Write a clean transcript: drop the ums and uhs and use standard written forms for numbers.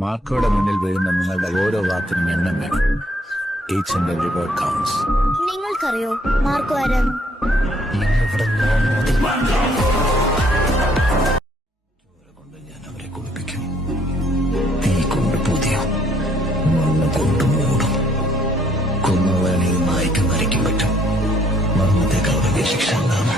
മാർക്കോയുടെ മുന്നിൽ വീഴുന്ന നിങ്ങളുടെ ഓരോ വാക്കിനും എണ്ണം വേണം. Each and every word counts. നിങ്ങൾക്കറിയോ മാർക്കോ ആരാണ്? കൊണ്ട് ഞാൻ അവരെ കുളിപ്പിക്കും. തീ കൊണ്ട് പുതിയും, മണ്ണ് കൊണ്ട് മൂടും. കൊന്നു വേണമെങ്കിൽ നായ്ക്ക് മരിക്കാൻ പറ്റും. മരണത്തെക്കാൾ വലിയ ശിക്ഷ എന്താണ്?